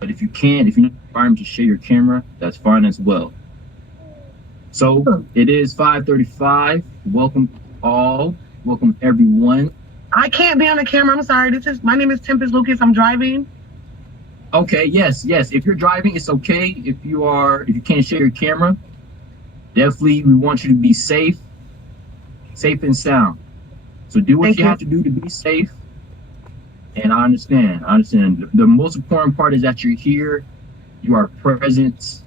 But if you can't, if you're not required to share your camera, that's fine as well. So it is 5:35. Welcome all. Welcome everyone. I can't be on the camera. I'm sorry. My name is Tempest Lucas. I'm driving. Okay, yes. If you're driving, it's okay. If you can't share your camera, definitely we want you to be safe and sound. So do what you have to do to be safe. And I understand. The most important part is that you're here, you are present,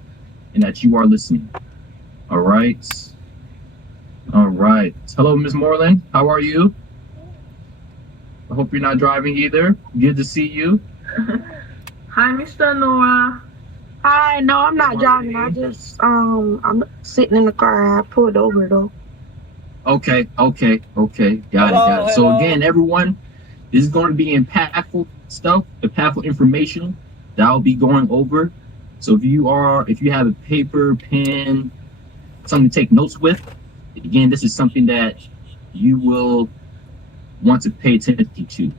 and that you are listening. All right. Hello, Ms. Moreland. How are you? I hope you're not driving either. Good to see you. Hi, Mr. Noah. Hi, no, I'm not driving. I'm sitting in the car. I pulled over though. Okay. Got it. So again, everyone, this is going to be impactful stuff, impactful information that I'll be going over. So if you have a paper, pen, something to take notes with, again, this is something that you will want to pay attention to.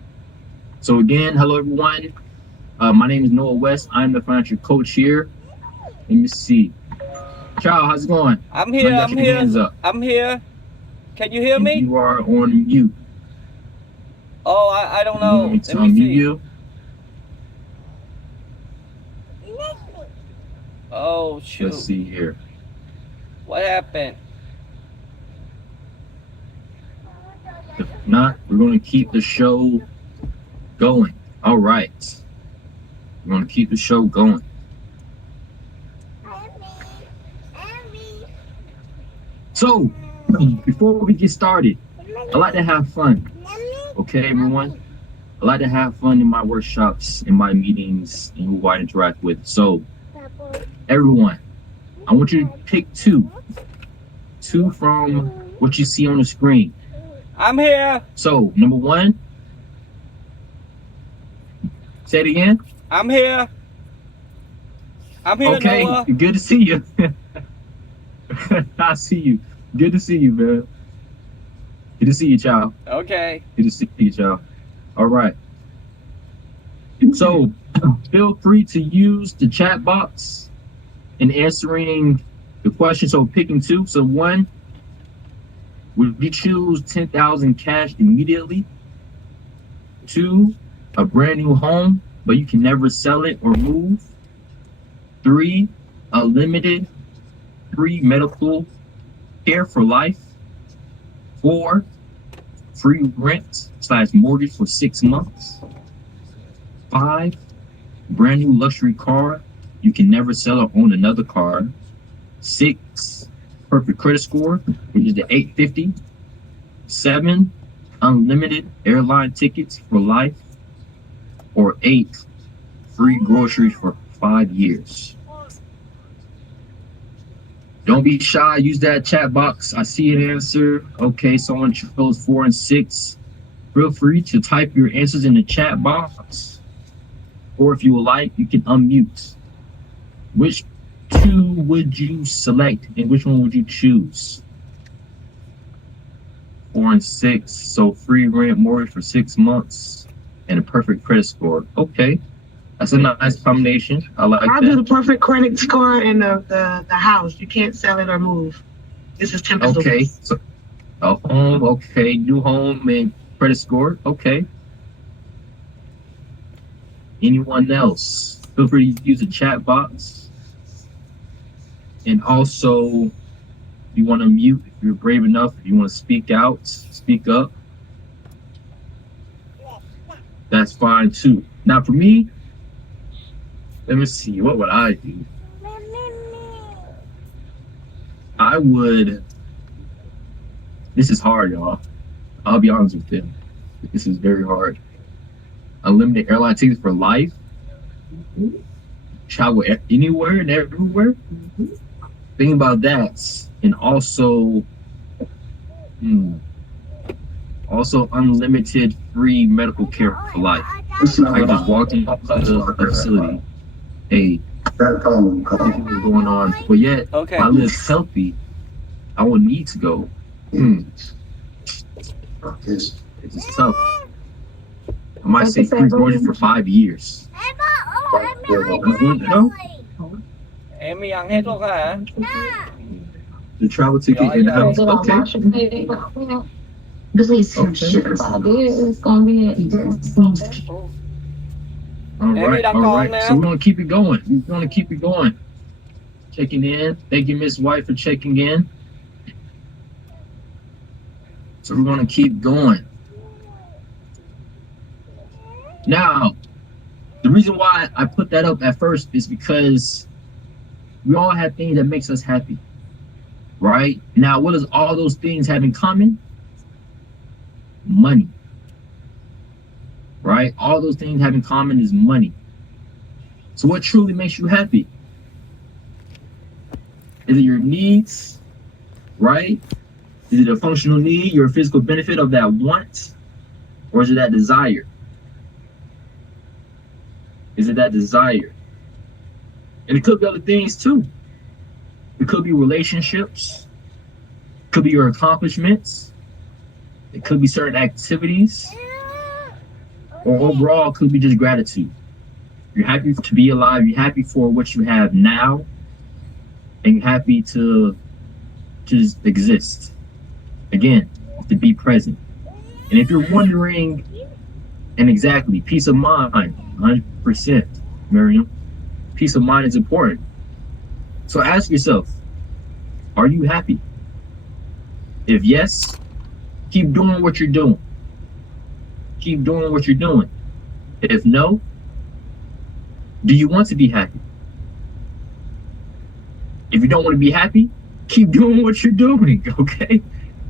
So again, hello everyone. My name is Noah West. I'm the financial coach here. Let me see. Ciao, how's it going? I'm here. I'm here. Can you hear me? You are on mute. Oh, I don't know. Let me see. You. Oh, shoot. Let's see here. What happened? If not, we're going to keep the show going. All right. We're going to keep the show going. So, before we get started, I like to have fun. Okay, everyone? I like to have fun in my workshops, in my meetings, and who I interact with. So, everyone, I want you to pick two from what you see on the screen. I'm here. So, number one, say it again. I'm here. Okay, Noah. Good to see you. I see you. Good to see you, man. Good to see you, child. Okay. Good to see you, child. All right. So, feel free to use the chat box in answering the question. So, picking two. So, one, would you choose 10,000 cash immediately? Two, a brand new home, but you can never sell it or move. Three, unlimited free medical care for life. Four, free rent / mortgage for 6 months. Five, brand new luxury car. You can never sell or own another car. Six, perfect credit score, which is the 850. Seven, unlimited airline tickets for life. Or eight, free groceries for 5 years. Don't be shy. Use that chat box. I see an answer. Okay, someone chose 4 and 6. Feel free to type your answers in the chat box. Or if you would like, you can unmute. Which two would you select and which one would you choose? 4 and 6. So free rent mortgage for 6 months and a perfect credit score. Okay. That's a nice combination. I like that. I'll do the perfect credit score and the house. You can't sell it or move. This is Tempest. Okay. So a home, okay. New home and credit score. Okay. Anyone else? Feel free to use the chat box. And also, if you want to mute, if you're brave enough, if you want to speak out, speak up. That's fine too. Now for me, let me see, what would I do? I would, this is hard, y'all. I'll be honest with you. This is very hard. Unlimited airline tickets for life. Travel anywhere and everywhere. Think about that. And also unlimited free medical care for life. I just walked into the facility. Hey, something was going on. But yet, if I live healthy, I won't need to go. It's tough. I might say free groceries for 5 years. No? Em mới ăn hết luôn hả? The travel ticket in the house. Okay. All Em đi right, đặt all con right. nè. So we're gonna keep it going. We're gonna keep it going. Checking in. Thank you, Miss White, for checking in. So we're gonna keep going. Now, the reason why I put that up at first is because we all have things that makes us happy, right? Now, what does all those things have in common? Money, right? All those things have in common is money. So what truly makes you happy? Is it your needs, right? Is it a functional need, your physical benefit of that want? Or is it that desire? Is it that desire? And it could be other things too. It could be relationships. It could be your accomplishments. It could be certain activities. Or overall, it could be just gratitude. You're happy to be alive. You're happy for what you have now. And you're happy to just exist. Again, to be present. And if you're wondering, and exactly, peace of mind, 100%, Miriam. Peace of mind is important. So ask yourself, are you happy? If yes, keep doing what you're doing. Keep doing what you're doing. If no, do you want to be happy? If you don't want to be happy, keep doing what you're doing, okay?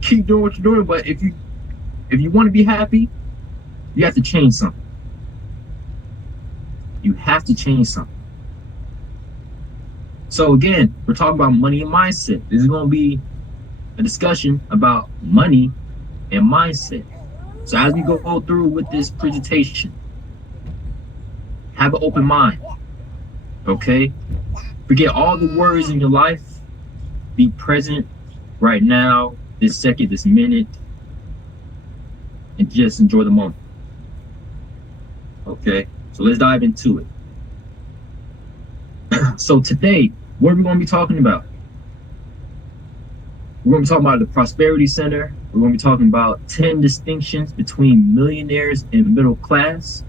Keep doing what you're doing. But if you want to be happy, you have to change something. You have to change something. So again, we're talking about money and mindset. This is going to be a discussion about money and mindset. So as we go through with this presentation, have an open mind, okay? Forget all the worries in your life. Be present right now, this second, this minute, and just enjoy the moment. Okay, so let's dive into it. So today, what are we going to be talking about? We're going to be talking about the Prosperity Center. We're going to be talking about 10 distinctions between millionaires and middle class,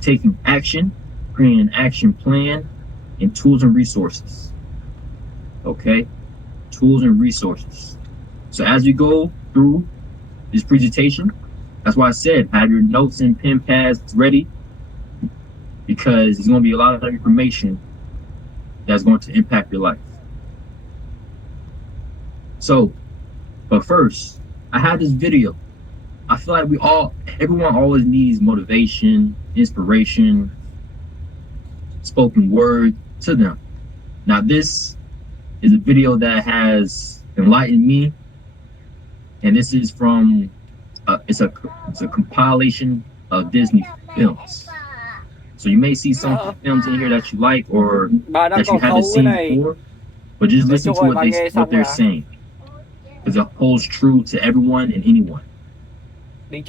taking action, creating an action plan, and tools and resources. Okay, tools and resources. So as we go through this presentation, that's why I said have your notes and pen pads ready, because there's going to be a lot of information that's going to impact your life. So, but first, I have this video. I feel like everyone always needs motivation, inspiration, spoken word to them. Now, this is a video that has enlightened me, and this is from it's a compilation of Disney films. So you may see some films in here that you like or that you haven't seen before, but just listen to what they're saying, because it holds true to everyone and anyone. It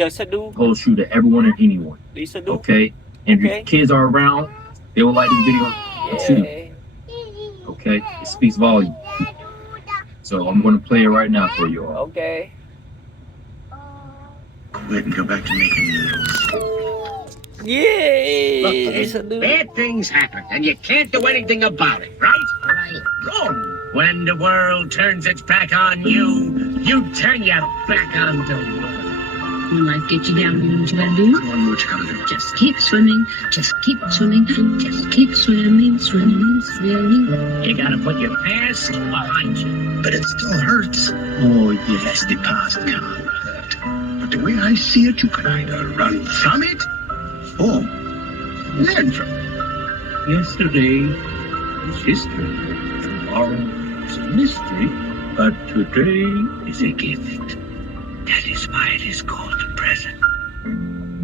holds true to everyone and anyone. Okay, and if your kids are around, they will like this video too. Okay, it speaks volume. So I'm going to play it right now for you all. Okay. Quit and go back to making noodles. Yay! Look, bad things happen, and you can't do anything about it, right? Right. Wrong. When the world turns its back on you, you turn your back on the world. When life gets you down, you know what you gotta do? I don't know what you gotta do. Just keep swimming, just keep swimming, just keep swimming, swimming, swimming. You gotta put your past behind you. But it still hurts. Oh, yes, the past can hurt. But the way I see it, you can either run from it or learn from it. Yesterday is history. Tomorrow is a mystery. But today is a gift. That is why it is called the present.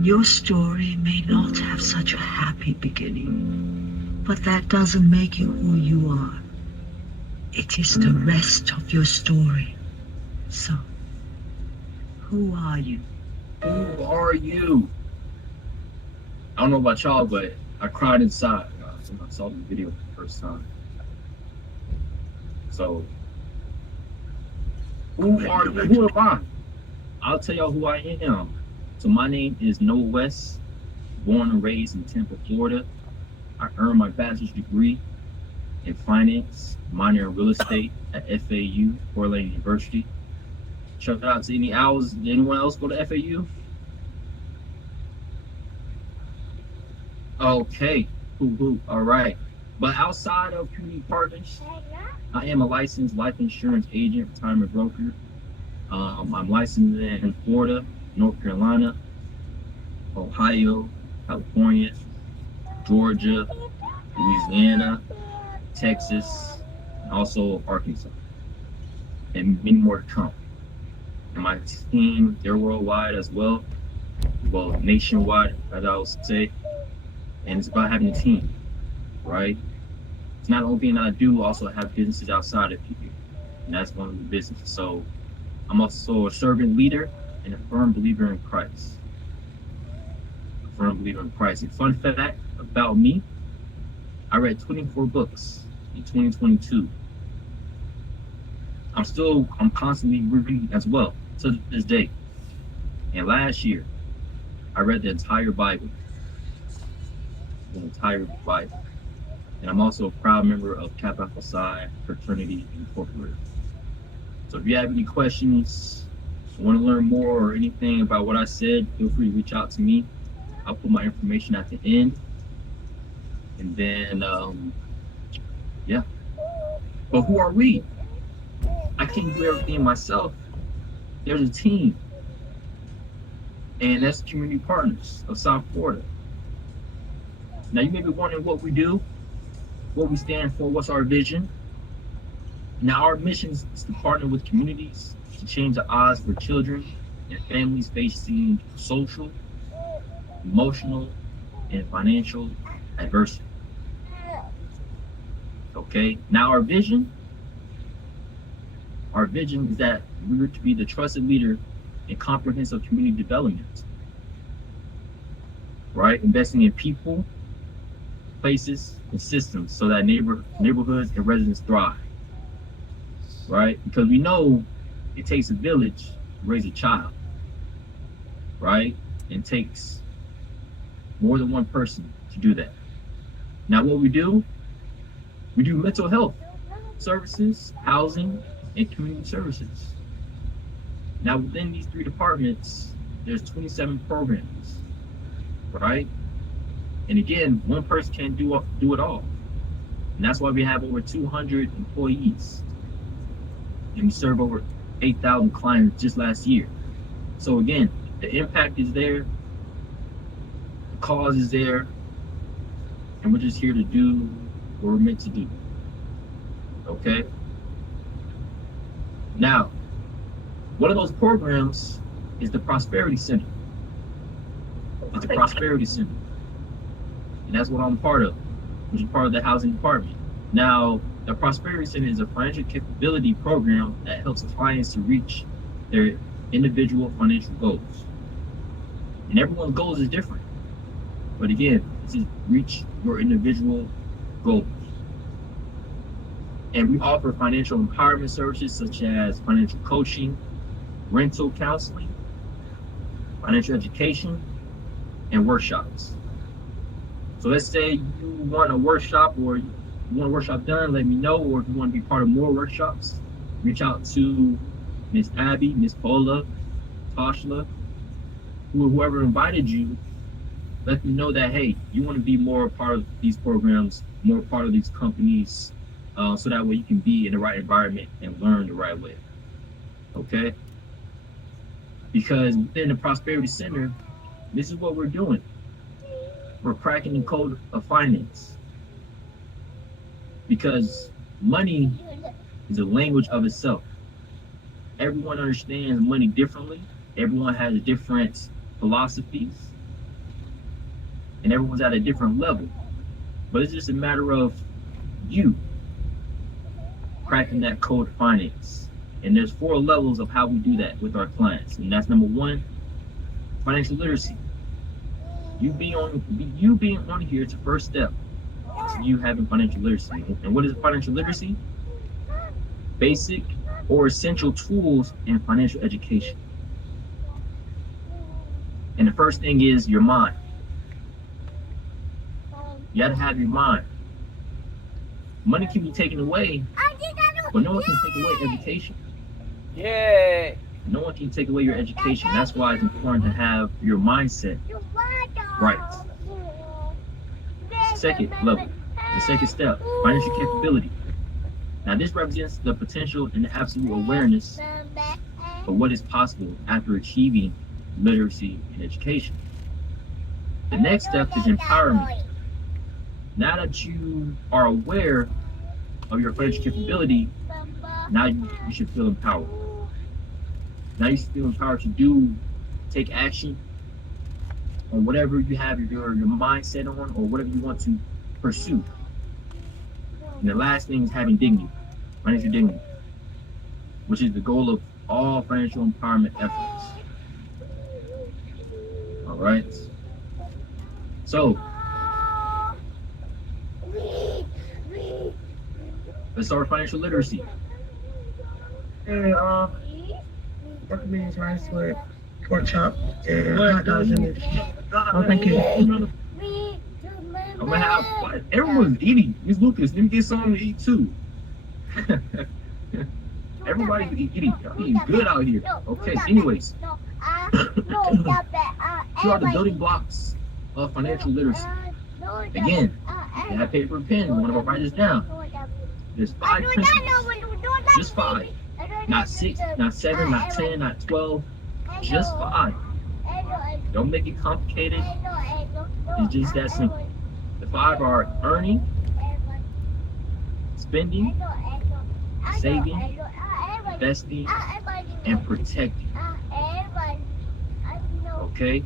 Your story may not have such a happy beginning, but that doesn't make you who you are. It is the rest of your story. So, who are you? Who are you? I don't know about y'all, but I cried inside when I saw the video for the first time. So, who am I? I'll tell y'all who I am. So my name is Noah West, born and raised in Tampa, Florida. I earned my bachelor's degree in finance, minor in real estate at FAU, Fort Lane University. Shout out to any owls. Did anyone else go to FAU? Okay, cool. All right. But outside of community partners, I am a licensed life insurance agent, retirement broker. I'm licensed in Florida, North Carolina, Ohio, California, Georgia, Louisiana, Texas, and also Arkansas, and many more to come. And my team, they're worldwide as well nationwide, as I would say. And it's about having a team, right? It's not only thing I do, also have businesses outside of you, and that's one of the businesses. So I'm also a servant leader and a firm believer in Christ. And fun fact about me, I read 24 books in 2022. I'm constantly reading as well to this day. And last year, I read the entire Bible. And I'm also a proud member of Kappa Alpha Psi Fraternity Incorporated. So if you have any questions, want to learn more or anything about what I said, feel free to reach out to me. I'll put my information at the end. And then, yeah. But who are we? I can't do everything myself. There's a team. And that's community partners of South Florida. Now you may be wondering what we do, what we stand for, what's our vision. Now our mission is to partner with communities to change the odds for children and families facing social, emotional, and financial adversity. Okay, now our vision is that we're to be the trusted leader in comprehensive community development, right? Investing in people, places, and systems so that neighborhoods and residents thrive, right? Because we know it takes a village to raise a child, right? It takes more than one person to do that. Now what we do mental health services, housing, and community services. Now within these three departments, there's 27 programs, right? And again, one person can't do it all. And that's why we have over 200 employees. And we serve over 8,000 clients just last year. So again, the impact is there, the cause is there, and we're just here to do what we're meant to do. Okay? Now, one of those programs is the Prosperity Center. It's a Prosperity Center. And that's what I'm part of, which is part of the housing department. Now, the Prosperity Center is a financial capability program that helps clients to reach their individual financial goals. And everyone's goals is different. But again, this is reach your individual goals. And we offer financial empowerment services such as financial coaching, rental counseling, financial education, and workshops. So let's say you want a workshop or you want a workshop done, let me know. Or if you want to be part of more workshops, reach out to Miss Abby, Miss Paula, Toshla, whoever invited you. Let me know that, hey, you want to be more a part of these programs, more part of these companies, so that way you can be in the right environment and learn the right way. Okay? Because within the Prosperity Center, this is what we're doing. We're cracking the code of finance. Because money is a language of itself. Everyone understands money differently. Everyone has different philosophies. And everyone's at a different level. But it's just a matter of you cracking that code of finance. And there's 4 levels of how we do that with our clients. And that's number 1, financial literacy. You being on here is the first step to you having financial literacy. And what is financial literacy? Basic or essential tools in financial education. And the first thing is your mind. You gotta have your mind. Money can be taken away, but no one can take away education. Yeah. No one can take away your education. That's why it's important to have your mindset right. Second level, the second step, financial capability. Now this represents the potential and the absolute awareness of what is possible after achieving literacy and education. The next step is empowerment. Now that you are aware of your financial capability, now you should feel empowered. Now you should feel empowered to take action on whatever you have your mindset on or whatever you want to pursue. And the last thing is having dignity, financial dignity, which is the goal of all financial empowerment efforts. All right. So let's start with financial literacy. And recommends rice with pork chop and hot dogs in it. Oh, thank you. I'm gonna have fun. Everyone's eating. Miss Lucas, let me get something to eat too. Everybody's eating. Y'all eating good out here. Okay, anyways. Here are the building blocks of financial literacy. Again, you have paper and pen. One of us write this down. There's 5 principles. Just 5. Not 6, not 7, not 10, not 12. Just 5. Don't make it complicated. It's just that simple. The 5 are earning, spending, saving, investing, and protecting. Okay?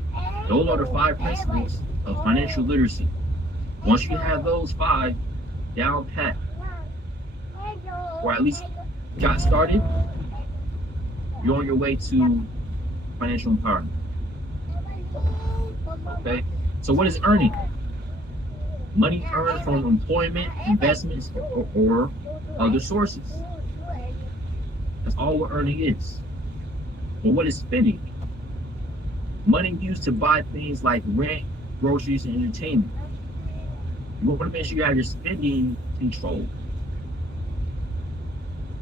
Those are the 5 principles of financial literacy. Once you have those 5 down pat, or at least got started, you're on your way to financial empowerment. Okay? So what is earning? Money earned from employment, investments, or other sources. That's all what earning is. But what is spending? Money used to buy things like rent, groceries, and entertainment. You want to make sure you have your spending controlled.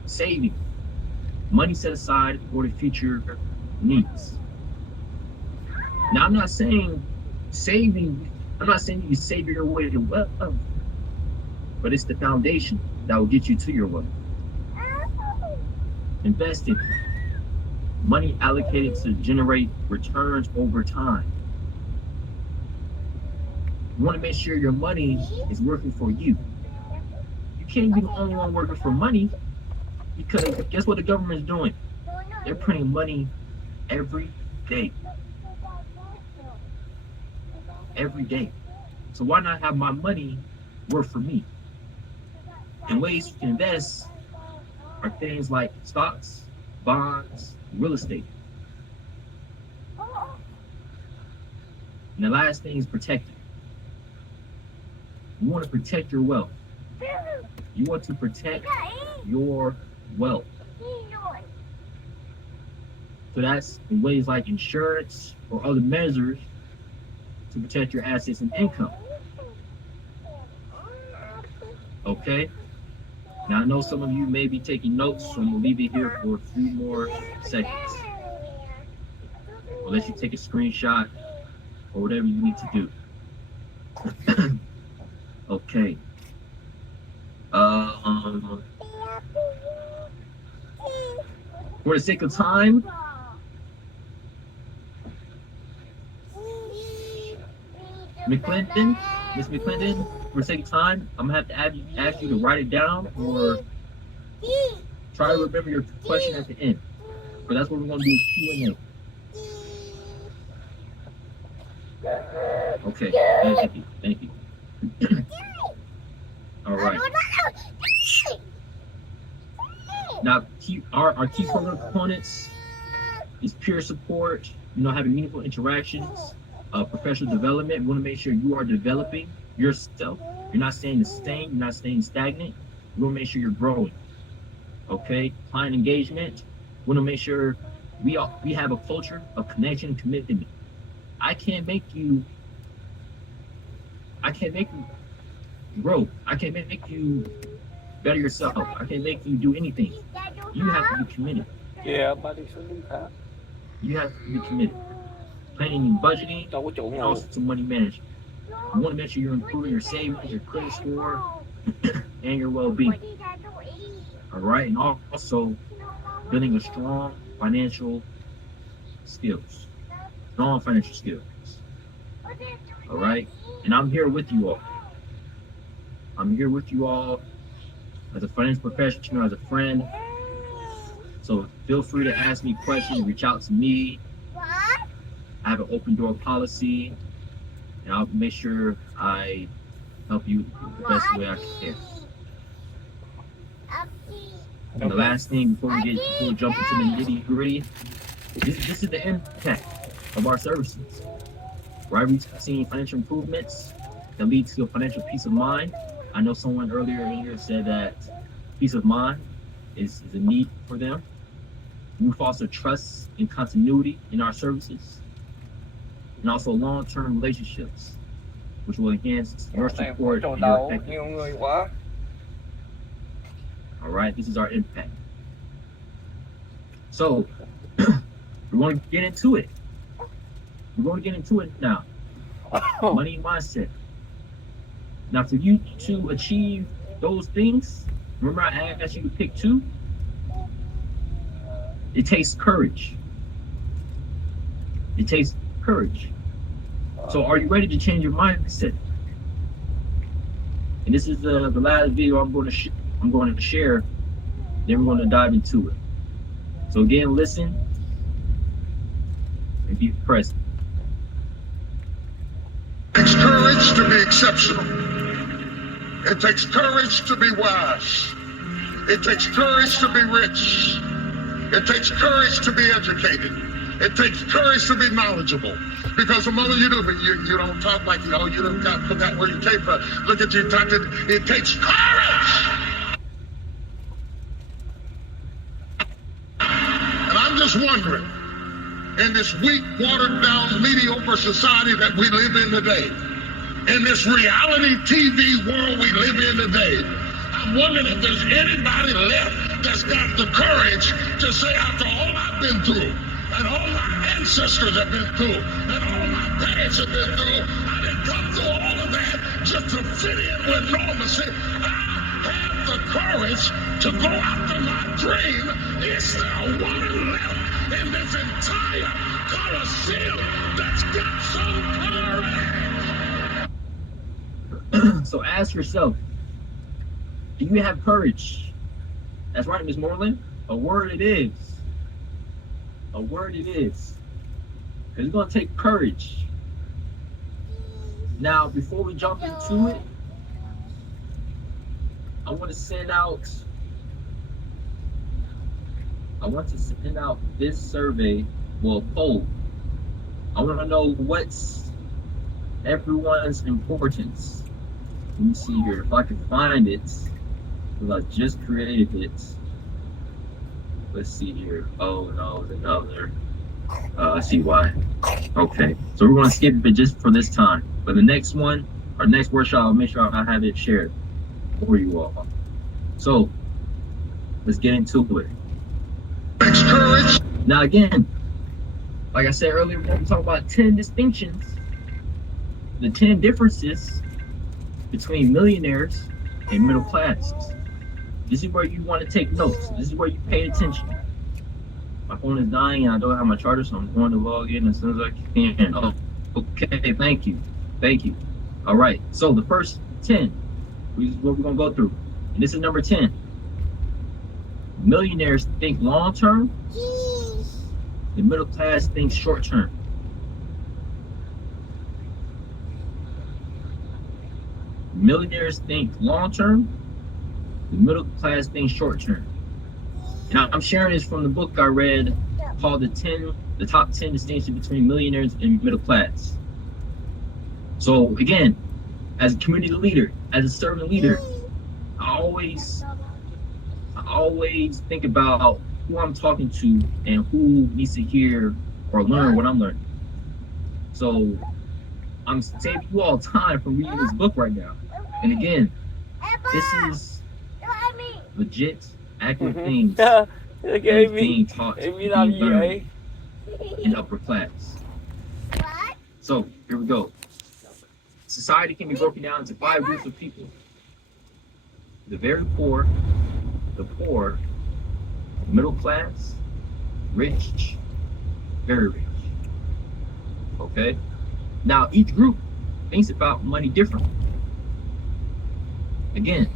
Saving. Money set aside for the future needs. Now, I'm not saying saving, I'm not saying you save your way to wealth, but it's the foundation that will get you to your wealth. Investing. Money allocated to generate returns over time. You want to make sure your money is working for you. You can't be the only one working for money, because guess what the government is doing? They're printing money every day. Every day. So why not have my money work for me? And ways you can invest are things like stocks, bonds, real estate. And the last thing is protecting. You want to protect your wealth. You want to protect your wealth. So that's in ways like insurance or other measures to protect your assets and income. Okay? Now I know some of you may be taking notes, so I'm gonna leave it here for a few more seconds. I'll let you take a screenshot or whatever you need to do. Okay. For the sake of time, Miss McClendon, for the sake of time, I'm gonna have to ask you to write it down or try to remember your question at the end. But that's what we're gonna do, Q&A. Okay, thank you. All right. Now, our key program components is peer support, having meaningful interactions, professional development. We want to make sure you are developing yourself. You're not staying the same. You're not staying stagnant. We want to make sure you're growing. Okay. Client engagement. We want to make sure we have a culture of connection and commitment. I can't make you grow. I can't make you better yourself. I can't make you do anything. You have to be committed. Yeah, buddy, số điện thoại. You have to be committed. Planning and budgeting, Đâu có chỗ and ngồi. also to money management. You want to make sure you're improving your savings, your credit score, and your well-being. All right, and also building a strong financial skills. All right, and I'm here with you all. I'm here with you all as a financial professional, as a friend. So feel free to ask me questions, reach out to me. I have an open door policy, and I'll make sure I help you the best way I can. And the last thing before we jump into the nitty gritty, this is the impact of our services. Right? We've seen financial improvements that lead to a financial peace of mind. I know someone earlier in here said that peace of mind is a need for them. We foster trust and continuity in our services, and also long-term relationships, which will enhance your support and your effectiveness. All right, this is our impact. So we're going to get into it. We're going to get into it now. Money mindset. Now, for you to achieve those things, remember I asked you to pick two? It takes courage. It takes courage. So are you ready to change your mindset? And this is the last video I'm going to share. Then we're going to dive into it. So again, listen and be present. It takes courage to be exceptional. It takes courage to be wise. It takes courage to be rich. It takes courage to be educated. It takes courage to be knowledgeable. Because the moment you do, but you don't talk like, you don't got to put that where you came from. Look at you talking. It takes courage. And I'm just wondering, in this weak, watered down, mediocre society that we live in today, in this reality TV world we live in today, I'm wondering if there's anybody left that's got the courage to say, after all I've been through, and all my ancestors have been through, and all my parents have been through, I didn't come through all of that just to fit in with normalcy. I have the courage to go after my dream. Is there one left in this entire Coliseum that's got some courage? So ask yourself, do you have courage? That's right, Ms. Moreland. A word it is. A word it is. Because it's going to take courage. Now, before we jump into it, I want to send out this survey, poll. I want to know what's everyone's importance. Let me see here if I can find it, because I just created it. Let's see here. Oh no, there's another. I see why. Okay, so we're going to skip it just for this time. But the next one, our next workshop, I'll make sure I have it shared for you all. So let's get into it. Takes courage. Now again, like I said earlier, we're going to talk about 10 distinctions, the 10 differences between millionaires and middle classes. This is where you want to take notes. This is where you pay attention. My phone is dying and I don't have my charger, so I'm going to log in as soon as I can. Oh, okay, thank you. All right, so the first 10, this is what we're going to go through. And this is number 10. Millionaires think long term. The middle class thinks short term. Millionaires think long term. The middle class thinks short term. And I'm sharing this from the book I read called the top 10 distinctions between millionaires and middle class. So again, as a community leader, as a servant leader, I always think about who I'm talking to and who needs to hear or learn what I'm learning. So I'm saving you all time from reading this book right now. And again, this is legit, accurate things that is being taught and being learned in upper class. So here we go. Society can be broken down into 5 groups of people: the very poor, the poor, middle class, rich, very rich. Okay? Now each group thinks about money differently. Again,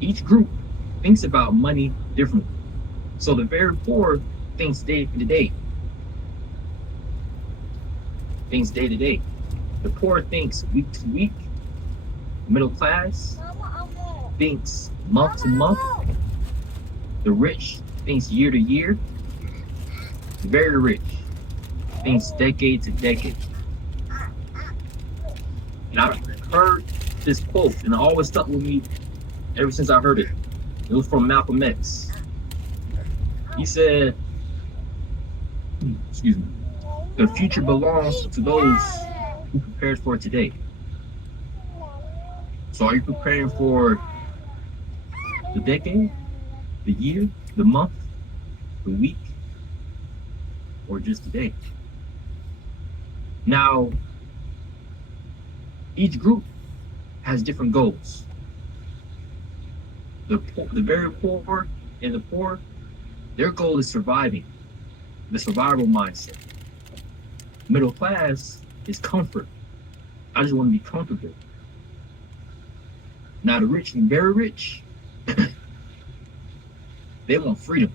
each group thinks about money differently. So the very poor thinks day to day. Thinks day to day. The poor thinks week to week. Middle class thinks month to month. The rich thinks year to year. The very rich thinks decade to decade. And I've heard this quote, and it always stuck with me ever since I heard it. It was from Malcolm X. He said, excuse me, the future belongs to those who prepared for it today. So are you preparing for the decade, the year, the month, the week, or just today? Now, each group has different goals. The very poor and the poor, their goal is surviving, the survival mindset. Middle class is comfort. I just want to be comfortable. Now the rich and very rich, they want freedom.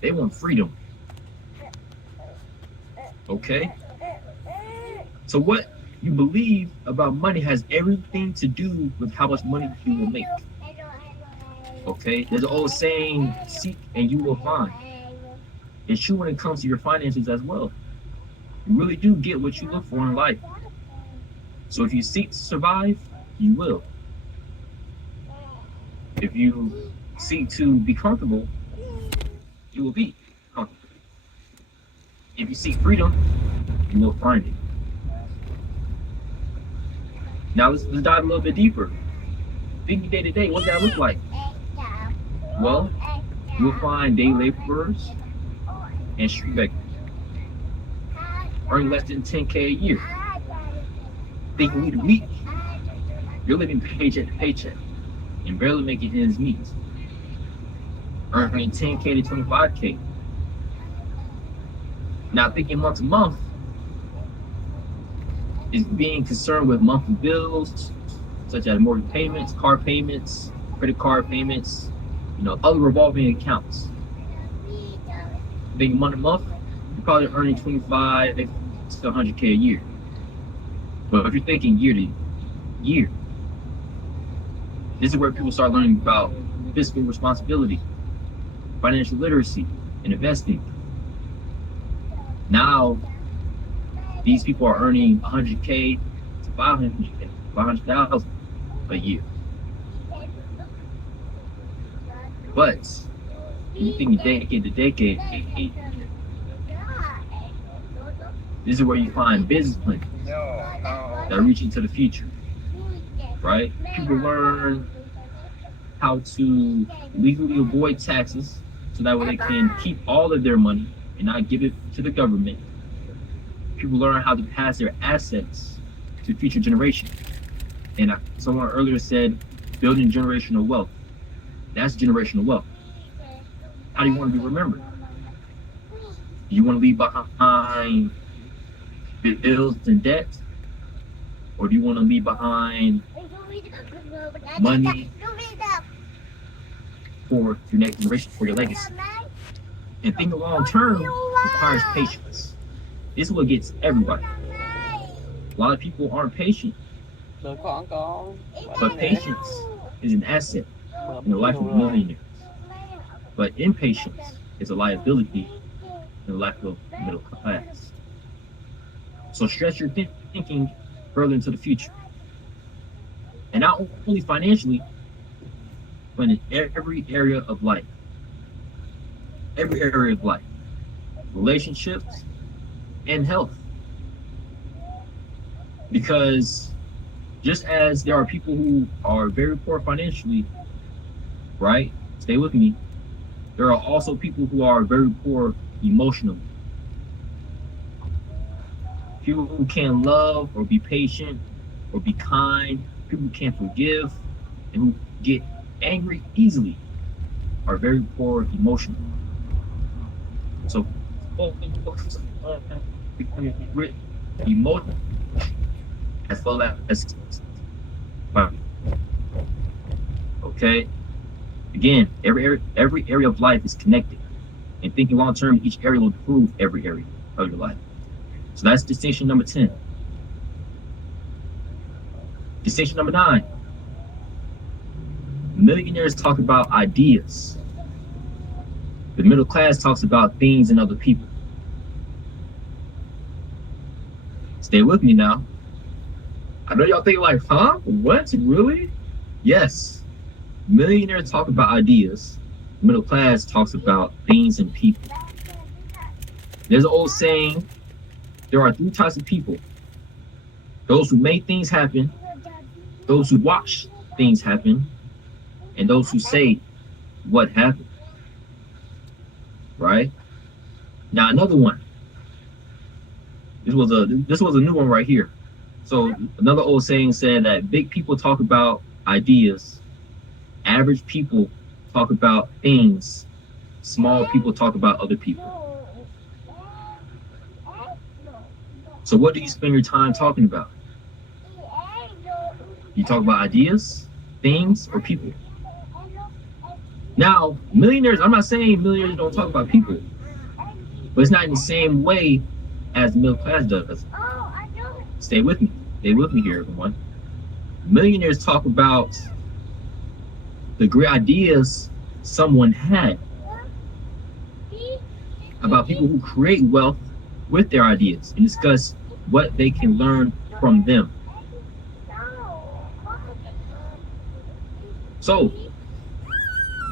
They want freedom. Okay? So what you believe about money has everything to do with how much money you will make. Okay? There's an old saying, seek and you will find. It's true when it comes to your finances as well. You really do get what you look for in life. So if you seek to survive, you will. If you seek to be comfortable, you will be comfortable. If you seek freedom, you will find it. Now let's dive a little bit deeper. Thinking day to day, what does that look like? Well, you'll find day laborers and street beggars earning less than 10K a year. Thinking week to week, you're living paycheck to paycheck and barely making ends meet. Earning 10K to 25K. Now thinking month to month is being concerned with monthly bills, such as mortgage payments, car payments, credit card payments, other revolving accounts. Thinking month to month, you're probably earning 25 to 100K a year. But if you're thinking year to year, this is where people start learning about fiscal responsibility, financial literacy, and investing. Now, these people are earning 100K to 500K, 500,000 a year. But if you think decade to decade, this is where you find business plans that are reaching to the future, right? People learn how to legally avoid taxes so that way they can keep all of their money and not give it to the government. People learn how to pass their assets to future generations. And someone earlier said, building generational wealth. That's generational wealth. How do you want to be remembered? Do you want to leave behind bills and debt? Or do you want to leave behind money for your next generation, for your legacy? And thinking long term requires patience. This is what gets everybody. A lot of people aren't patient. But patience is an asset in the life of millionaires. But impatience is a liability in the life of middle class. So stretch your thinking. thinking further into the future. And not only financially, but in every area of life. Every area of life. Relationships and health. Because just as there are people who are very poor financially, right? Stay with me. There are also people who are very poor emotionally. People who can't love or be patient or be kind, people who can't forgive and who get angry easily are very poor emotionally. So emotion as well as okay. Again, every area of life is connected, and thinking long term, each area will improve every area of your life. So that's distinction number 10. Distinction number 9. Millionaires talk about ideas. The middle class talks about things and other people. Stay with me now. I know y'all think like, huh? What? Really? Yes. Millionaires talk about ideas. Middle class talks about things and people. There's an old saying, there are 3 types of people. Those who make things happen, those who watch things happen, and those who say what happened. Right? Now another one. This was a new one right here. So another old saying said that big people talk about ideas, average people talk about things, small people talk about other people. So what do you spend your time talking about? You talk about ideas, things, or people? Now, millionaires, I'm not saying millionaires don't talk about people, but it's not in the same way as the middle class does. Stay with me. Stay with me here, everyone. Millionaires talk about the great ideas someone had, about people who create wealth with their ideas, and discuss what they can learn from them. So,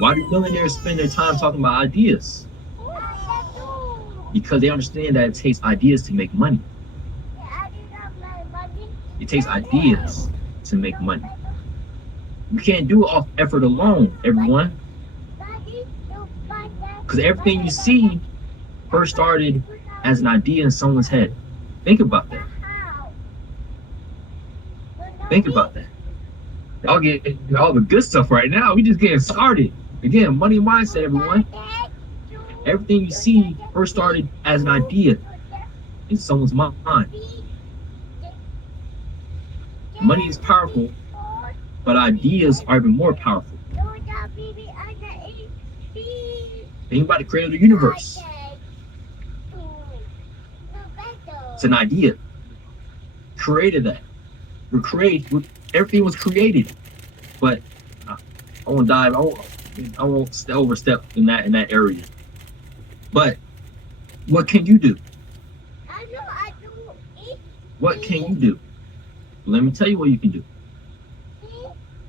why do millionaires spend their time talking about ideas? Because they understand that it takes ideas to make money. It takes ideas to make money. You can't do it off effort alone, everyone. Because everything you see first started as an idea in someone's head. Think about that. Think about that. Y'all get all the good stuff right now. We just getting started. Again, money mindset, everyone. Everything you see first started as an idea in someone's mind. Money is powerful, but ideas are even more powerful. Think about the creator of the universe. It's an idea. Created that. Everything was created. But I won't dive. I won't overstep in that area. But what can you do? What can you do? Let me tell you what you can do.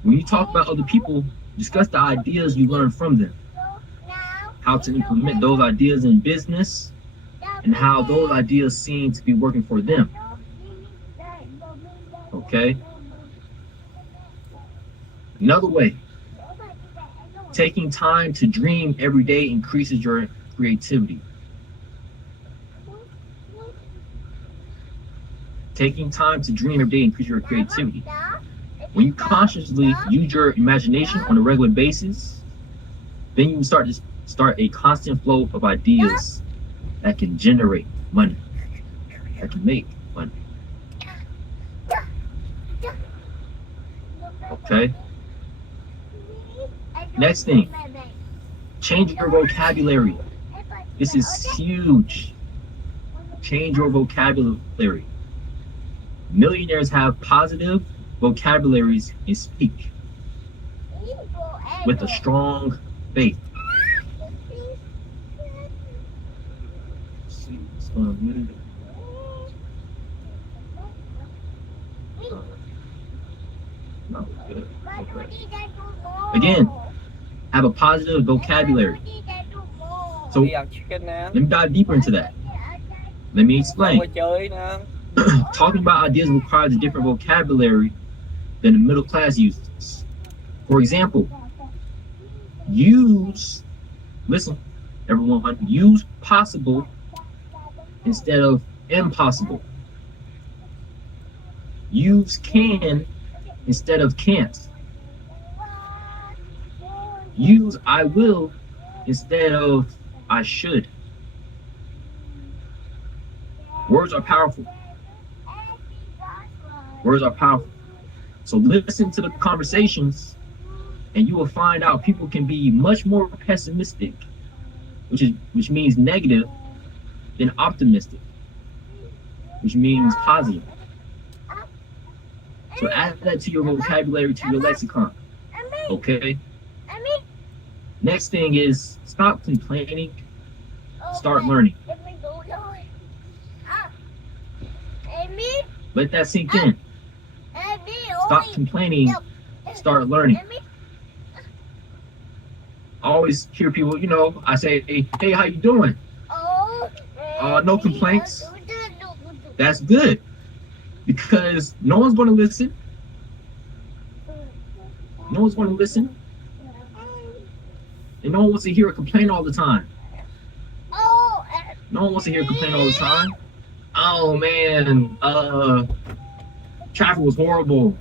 When you talk about other people, discuss the ideas you learn from them, how to implement those ideas in business, and how those ideas seem to be working for them. Okay? Another way, taking time to dream every day increases your creativity. Taking time to dream every day increases your creativity. When you consciously use your imagination on a regular basis, then you start a constant flow of ideas that can generate money, that can make money. Okay? Next thing, change your vocabulary. This is huge. Change your vocabulary. Millionaires have positive vocabularies and speak with a strong faith. No, good. Okay. Again, have a positive vocabulary. So let me dive deeper into that. Let me explain. Talking about ideas requires a different vocabulary than the middle class uses. For example, listen, everyone, use possible instead of impossible. Use can instead of can't. Use I will instead of I should. Words are powerful. Words are powerful. So listen to the conversations and you will find out people can be much more pessimistic, which means negative, than optimistic, which means positive. So add that to your vocabulary, to your lexicon. Okay? Next thing is stop complaining, start learning. Let that sink in. Stop complaining, start learning. I always hear people, I say, hey, how you doing? No complaints. That's good. Because no one's going to listen. No one's going to listen. And no one wants to hear a complaint all the time. No one wants to hear a complaint all the time. Oh, man, traffic was horrible.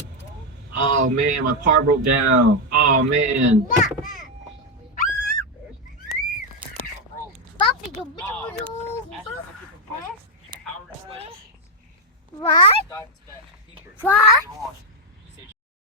Oh, man, my car broke down. Oh, man. What? What?